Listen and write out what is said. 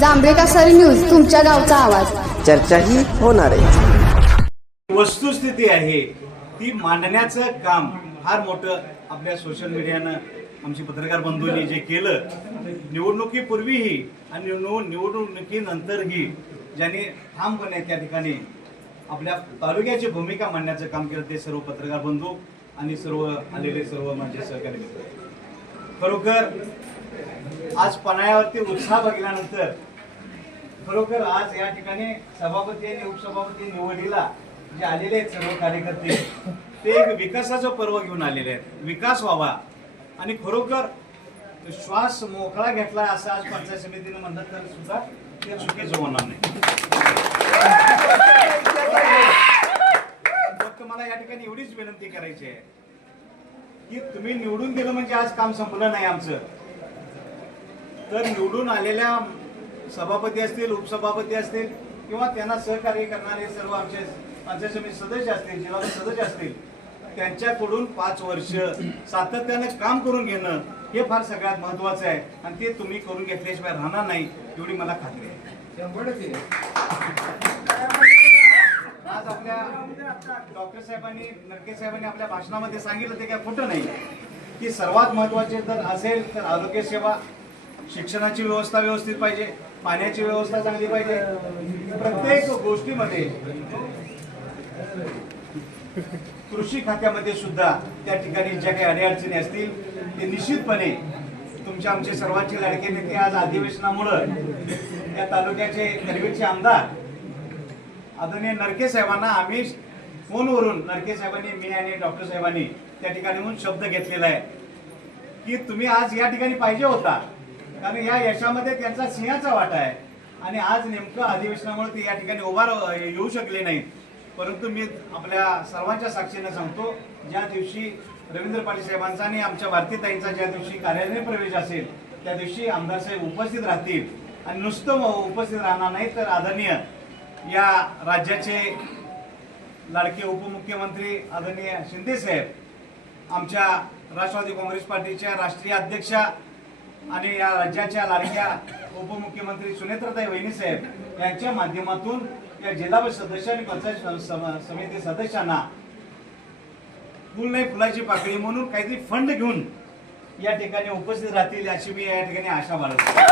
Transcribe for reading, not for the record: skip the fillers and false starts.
जांभेकासरी news, तुमच्या गावचा आवाज. चर्चाही होणार आहे. वस्तुस्थिती आहे ती मांडण्याचं काम फार मोठं आपल्या सोशल मीडियानं आमची पत्रकार बंधूंनी जे केलं, निवडणुकीपूर्वीही आणि निवडणुकीनंतरही ज्यांनी ठामपणे त्या ठिकाणी आपल्या तालुक्याची भूमिका मांडण्याचं काम केलं, ते सर्व पत्रकार बंधू आणि सर्व आलेले सर्व माझे सहकारी मित्र. खरोखर आज पन्हाळ्यावरती उत्साह बघितल्यानंतर खरोखर आज या ठिकाणी सभापती आणि उपसभापती निवडीला जे आलेले आहेत सर्व कार्यकर्ते, ते एक विकासाचं पर्व घेऊन आलेले आहेत. विकास व्हावा आणि खरोखर श्वास मोकळा घेतला असं आज पंचायत समितीने म्हणलं तर सुद्धा ते चुकीचं होणार नाही. फक्त मला या ठिकाणी एवढीच विनंती करायची आहे की तुम्ही निवडून गेलं म्हणजे आज काम संपलं नाही आमचं. तर निवडून आलेल्या सभापती असतील, उपसभापती असतील किंवा त्यांना सहकार्य करणारे सर्व आमचे पंचायत समिती सदस्य असतील, जिल्हा सदस्य असतील, त्यांच्याकडून 5 वर्ष सातत्यानं काम करून घेणं हे फार सगळ्यात महत्वाचं आहे आणि ते तुम्ही करून घेतल्याशिवाय राहणार नाही एवढी मला खात्री आहे. आज आपल्या डॉक्टर साहेबांनी, नरके साहेबांनी आपल्या भाषणामध्ये सांगितलं, ते काय खोटं नाही, की सर्वात महत्वाचे जर असेल तर आरोग्य सेवा, शिक्षणाची व्यवस्था व्यवस्थित पाहिजे, पाण्याची व्यवस्था चांगली पाहिजे. प्रत्येक गोष्टीमध्ये कृषी खात्यामध्ये सुद्धा त्या ठिकाणी ज्या काही अडीअडचणी असतील ते निश्चितपणे तुमच्या आमचे सर्वांचे लाडके नेते आज अधिवेशनामुळं या तालुक्याचे करवीरचे आमदार आदरणीय नरके साहेबांना आम्ही फोनवरून, नरके साहेबांनी, मी आणि डॉक्टर साहेबांनी त्या ठिकाणी म्हणून शब्द घेतलेला आहे की तुम्ही आज या ठिकाणी पाहिजे होता, कारण या यशामध्ये त्यांचा सिंहाचा वाटा आहे आणि आज नेमकं अधिवेशनामुळे ते या ठिकाणी उभा येऊ शकले नाहीत. परंतु मी आपल्या सर्वांच्या साक्षीने सांगतो, ज्या दिवशी रवींद्र पाटील साहेबांचा आणि आमच्या भारतीताईंचा ज्या दिवशी कार्यालय प्रवेश असेल त्या दिवशी आमदार साहेब उपस्थित राहतील आणि नुसतं उपस्थित राहणार नाही तर आदरणीय या राज्याचे लाडके उपमुख्यमंत्री आदरणीय शिंदे साहेब, आमच्या राष्ट्रवादी काँग्रेस पार्टीच्या राष्ट्रीय अध्यक्षा आणि या राज्याच्या लाडक्या उपमुख्यमंत्री सुनेत्राताई वहिनी साहेब यांच्या माध्यमातून या जिल्हा सदस्य आणि पंचायत समिती सदस्यांना फुल नाही फुलाची पाकळी म्हणून काहीतरी फंड घेऊन या ठिकाणी उपस्थित राहतील अशी मी या ठिकाणी आशा बाळगतो.